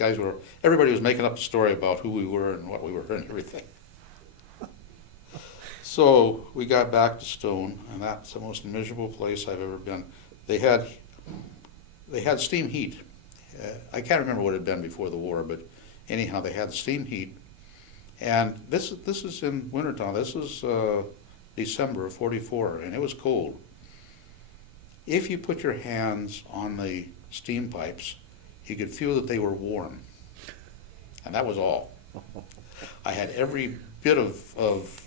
everybody was making up a story about who we were and what we were and everything. So we got back to Stone, and that's the most miserable place I've ever been. They had steam heat. I can't remember what it had been before the war, but anyhow, they had steam heat. And this is in wintertime. This is December of '44, and it was cold. If you put your hands on the steam pipes, you could feel that they were warm. And that was all. I had every bit of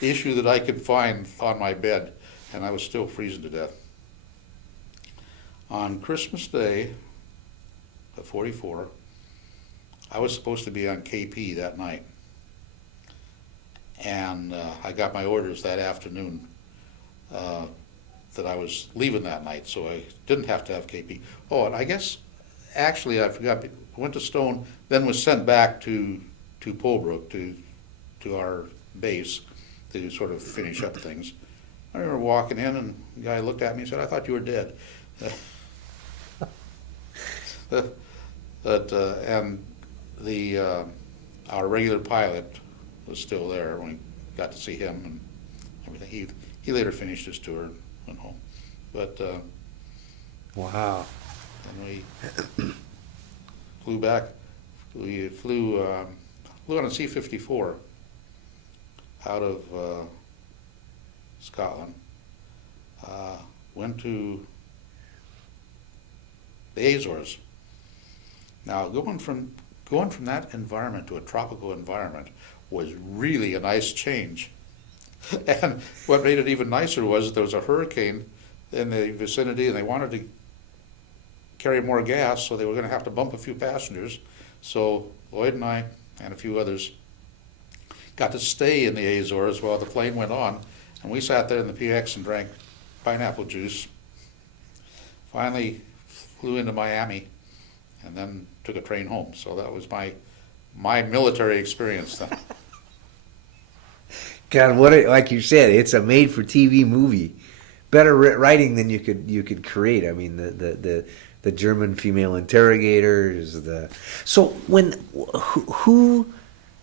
issue that I could find on my bed, and I was still freezing to death. On Christmas Day of '44, I was supposed to be on KP that night. And I got my orders that afternoon that I was leaving that night, so I didn't have to have KP. Oh, and I guess, actually, I forgot, I went to Stone, then was sent back to Polbrook, to our base, to sort of finish up things. I remember walking in, and the guy looked at me and said, "I thought you were dead." And our regular pilot was still there when we got to see him and everything. He later finished his tour and went home. But Wow. and we flew back. We flew on a C-54 out of Scotland. Went to the Azores. Now, going from that environment to a tropical environment was really a nice change. And what made it even nicer was there was a hurricane in the vicinity, and they wanted to carry more gas, so they were going to have to bump a few passengers. So Lloyd and I and a few others got to stay in the Azores while the plane went on, and we sat there in the PX and drank pineapple juice. Finally flew into Miami, and then took a train home. So that was my military experience then. God, like you said, it's a made-for-TV movie. Better writing than you could create. I mean, the German female interrogators. So who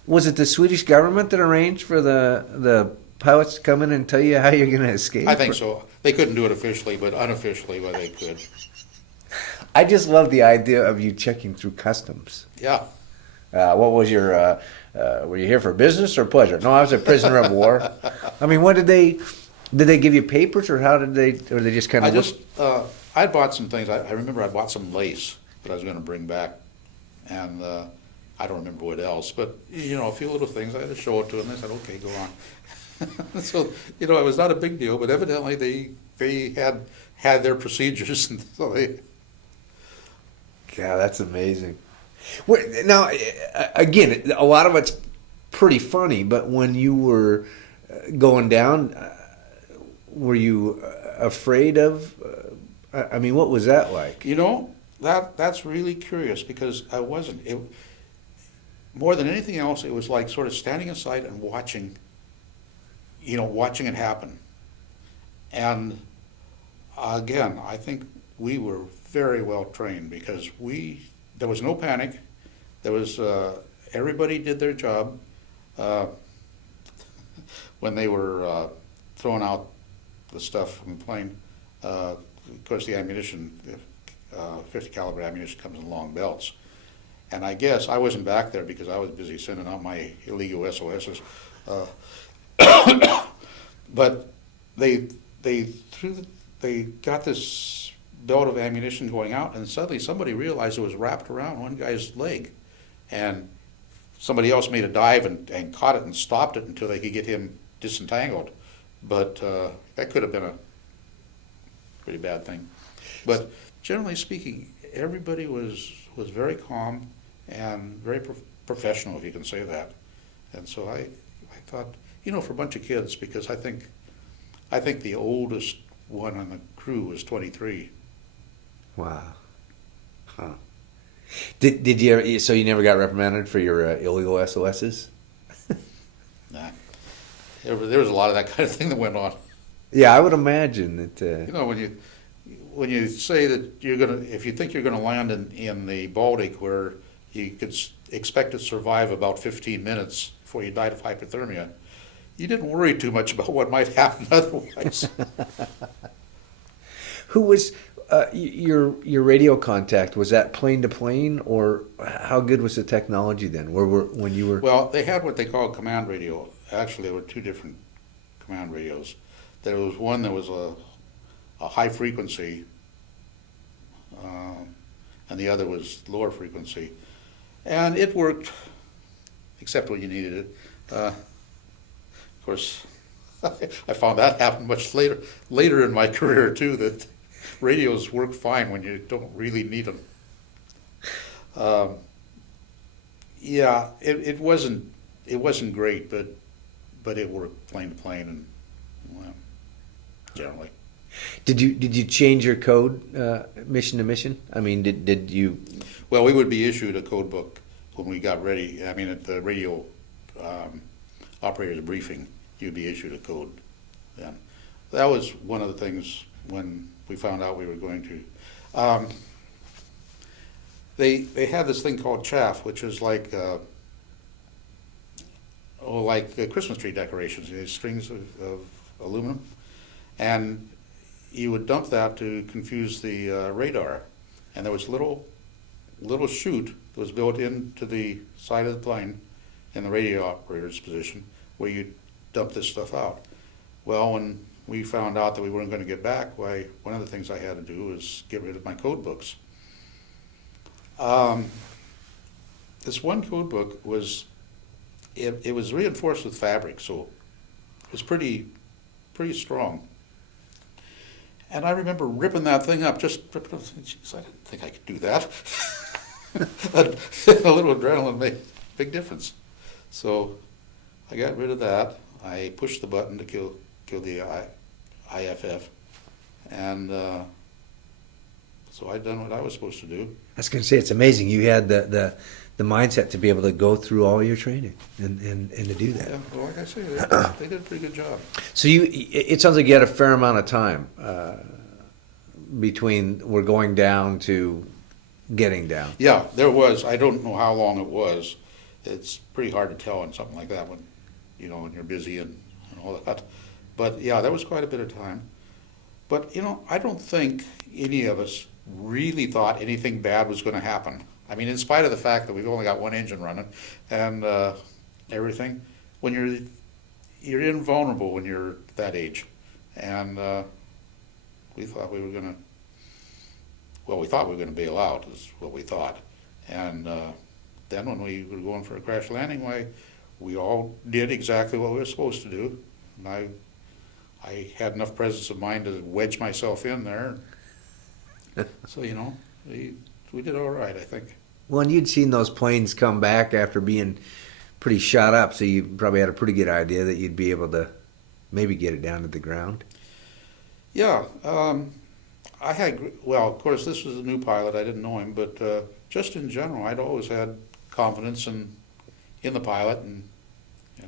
was it? The Swedish government that arranged for the pilots to come in and tell you how you're going to escape? I think so. They couldn't do it officially, but unofficially, well, they could. I just love the idea of you checking through customs. Yeah. What was your? Were you here for business or pleasure? No, I was a prisoner of war. I mean, what did they give you papers, or how did they? Or they just kind of? I bought some things. I remember I bought some lace that I was going to bring back, and I don't remember what else. But a few little things. I had to show it to them. They said, "Okay, go on." So it was not a big deal, but evidently they had their procedures, and so they. Yeah, that's amazing. Now, again, a lot of it's pretty funny, but when you were going down, were you afraid of? I mean, what was that like? That's really curious, because I wasn't. More than anything else, it was like sort of standing aside and watching it happen. And again, I think we were very well trained, because there was no panic. There was everybody did their job. When they were throwing out the stuff from the plane, of course the ammunition, 50 caliber ammunition, comes in long belts. And I guess I wasn't back there because I was busy sending out my illegal SOSs. But they got this belt of ammunition going out, and suddenly somebody realized it was wrapped around one guy's leg, and somebody else made a dive and caught it and stopped it until they could get him disentangled. But that could have been a pretty bad thing. But generally speaking, everybody was very calm and very professional, if you can say that. And so I thought, for a bunch of kids, because I think the oldest one on the crew was 23. Wow. Huh. Did you ever, so you never got reprimanded for your illegal SOSs? Nah. There was a lot of that kind of thing that went on. Yeah, I would imagine that. When you say that if you think you're gonna land in the Baltic, where you could expect to survive about 15 minutes before you died of hypothermia, you didn't worry too much about what might happen otherwise. Who was your radio contact? Was that plane to plane, or how good was the technology then? When you were? Well, they had what they call command radio. Actually, there were two different command radios. There was one that was a high frequency, and the other was lower frequency, and it worked, except when you needed it. Of course, I found that happened much later in my career too. That radios work fine when you don't really need them. Yeah, it wasn't great, but it worked plane to plane, and well, generally. Did you change your code mission to mission? I mean, did you? Well, we would be issued a code book when we got ready. I mean, at the radio operator's briefing, you'd be issued a code then. That was one of the things when we found out we were going to. They had this thing called chaff, which is like Christmas tree decorations, these strings of aluminum, and you would dump that to confuse the radar. And there was a little chute that was built into the side of the plane in the radio operator's position where you dump this stuff out. Well, when we found out that we weren't going to get back, one of the things I had to do was get rid of my code books. This one code book was it was reinforced with fabric, so it was pretty strong. And I remember ripping that thing up, just ripping it. Jeez, I didn't think I could do that. A little adrenaline made a big difference. So I got rid of that. I pushed the button to kill the IFF, and so I'd done what I was supposed to do. I was going to say, it's amazing you had the mindset to be able to go through all your training and to do that. Yeah, well, like I say, they did a pretty good job. So it sounds like you had a fair amount of time between we're going down to getting down. Yeah, there was. I don't know how long it was. It's pretty hard to tell on something like that when you're busy and all that. But yeah, that was quite a bit of time. But I don't think any of us really thought anything bad was going to happen. I mean, in spite of the fact that we've only got one engine running and everything, when you're invulnerable when you're that age, and we thought we were going to bail out, is what we thought. And then when we were going for a crash landing, we all did exactly what we were supposed to do. And I had enough presence of mind to wedge myself in there. So, we did all right, I think. Well, and you'd seen those planes come back after being pretty shot up, so you probably had a pretty good idea that you'd be able to maybe get it down to the ground. Yeah. Of course, this was a new pilot. I didn't know him, but just in general, I'd always had confidence in the pilot and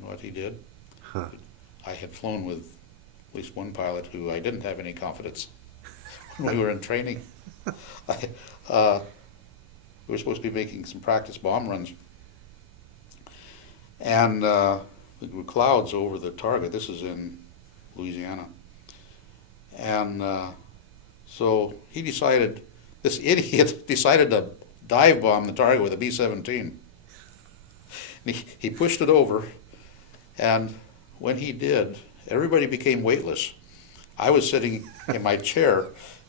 what he did. Huh. I had flown with at least one pilot who I didn't have any confidence when we were in training. We were supposed to be making some practice bomb runs, and there were clouds over the target. This is in Louisiana, and so this idiot decided to dive bomb the target with a B-17. He pushed it over, and when he did, everybody became weightless. I was sitting in my chair,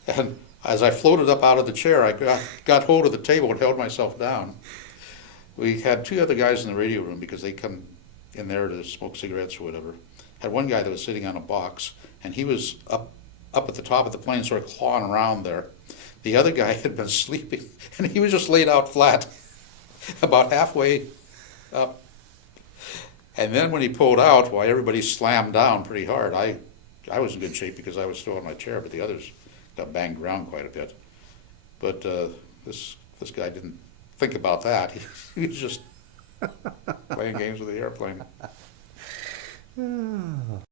and as I floated up out of the chair, I got hold of the table and held myself down. We had two other guys in the radio room because they come in there to smoke cigarettes or whatever. Had one guy that was sitting on a box, and he was up at the top of the plane, sort of clawing around there. The other guy had been sleeping, and he was just laid out flat, about halfway up. And then when he pulled out, why, everybody slammed down pretty hard. I was in good shape because I was still in my chair, but the others got banged around quite a bit. But this guy didn't think about that. He was just playing games with the airplane.